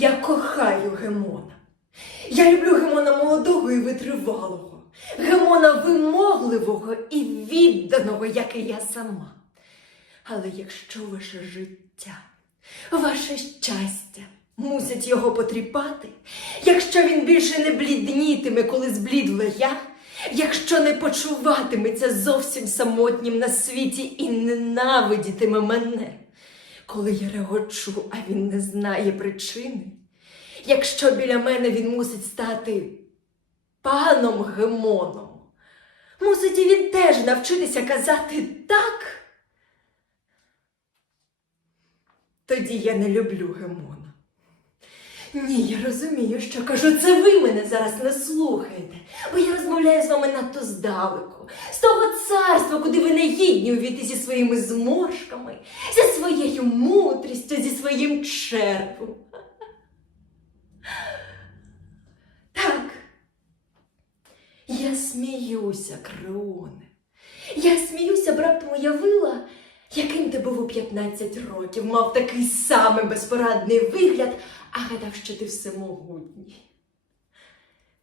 Я кохаю Гемона. Я люблю Гемона молодого і витривалого, Гемона вимогливого і відданого, як і я сама. Але якщо ваше життя, ваше щастя мусять його потріпати, якщо він більше не бліднітиме, коли зблідла я, якщо не почуватиметься зовсім самотнім на світі і ненавидітиме мене, коли я регочу, а він не знає причини, якщо біля мене він мусить стати паном Гемоном, мусить і він теж навчитися казати так. Тоді я не люблю Гемона. Ні, я розумію, що кажу, це ви мене зараз не слухаєте, бо я розмовляю з вами надто здалеку, з того царства, куди ви не гідні увійти зі своїми зморшками, зі своєю мудрістю, зі своїм червом. Так, я сміюся, Креоне. Я сміюся, б раптом уявила, яким ти був у 15 років, мав такий самий безпорадний вигляд, а гадав, що ти всемогутній.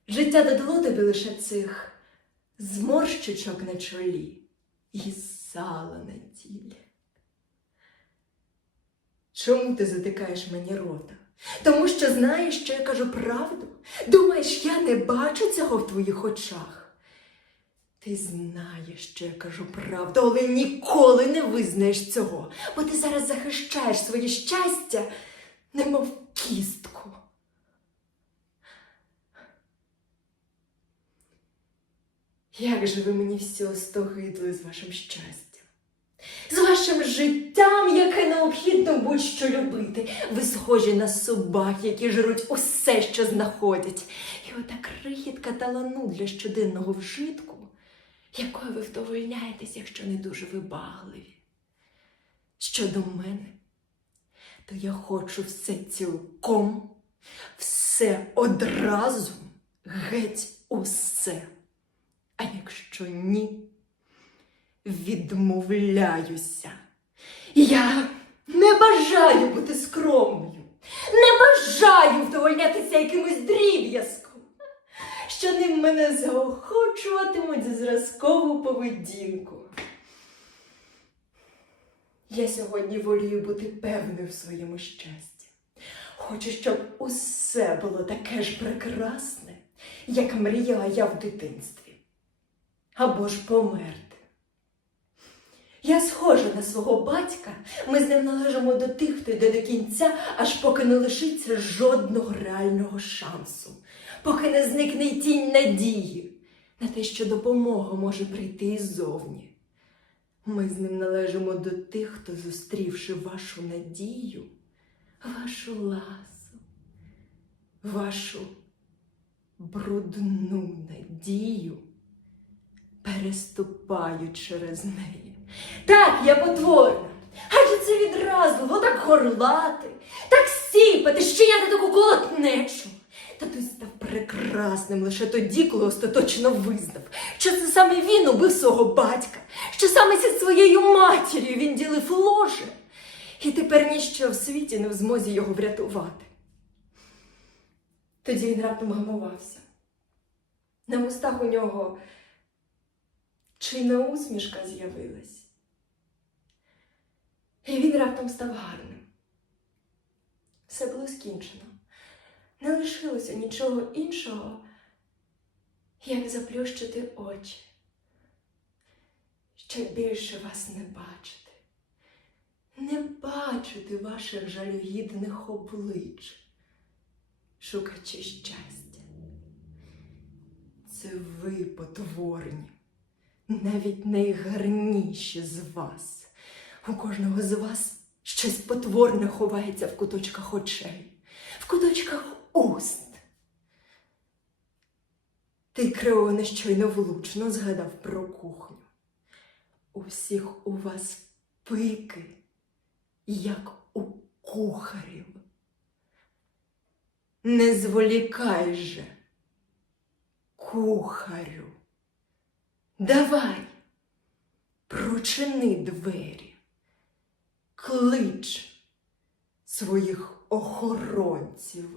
Життя додало тобі лише цих зморщичок на чолі і сала на тілі. Чому ти затикаєш мені рота? Тому що знаєш, що я кажу правду? Думаєш, я не бачу цього в твоїх очах? Ти знаєш, що я кажу правду, але ніколи не визнаєш цього, бо ти зараз захищаєш своє щастя, немов кістку. Як же ви мені всі остогидли з вашим щастям? З вашим життям, яке необхідно будь-що любити. Ви схожі на собак, які жруть усе, що знаходять. І ота крихітка талану для щоденного вжитку, якою ви вдовольняєтесь, якщо не дуже вибагливі. Щодо мене, то я хочу все цілком, все одразу, геть усе. А якщо ні, відмовляюся. Я не бажаю бути скромною, не бажаю вдовольнятися якимось дріб'язком, що ним мене заохочуватимуть за зразкову поведінку. Я сьогодні волію бути певною в своєму щасті. Хочу, щоб усе було таке ж прекрасне, як мріяла я в дитинстві. Або ж померти. Я схожа на свого батька, ми з ним належимо до тих, хто йде до кінця, аж поки не лишиться жодного реального шансу, поки не зникне й тінь надії на те, що допомога може прийти іззовні. Ми з ним належимо до тих, хто, зустрівши вашу надію, вашу ласу, вашу брудну надію, переступають через неї. Так, я потворна. Адже це відразливо, так горлати, так сіпати, щиняти таку колотнечу. Татусь став прекрасним лише тоді, коли остаточно визнав, що це саме він убив свого батька, що саме зі своєю матір'ю він ділив ложе, і тепер ніщо в світі не в змозі його врятувати. Тоді він раптом гамувався. На устах у нього чийна усмішка з'явилась. І він раптом став гарним. Все було скінчено. Не лишилося нічого іншого, як заплющити очі, щоб більше вас не бачити, не бачити ваших жалюгідних облич, шукачі щастя. Це ви потворні, навіть найгарніші з вас. У кожного з вас щось потворне ховається в куточках очей, в куточках уст. Ти, Креоне, щойно влучно згадав про кухню. У всіх у вас пики, як у кухарів. Не зволікай же, кухарю. Давай, прочини двері, клич своїх охоронців.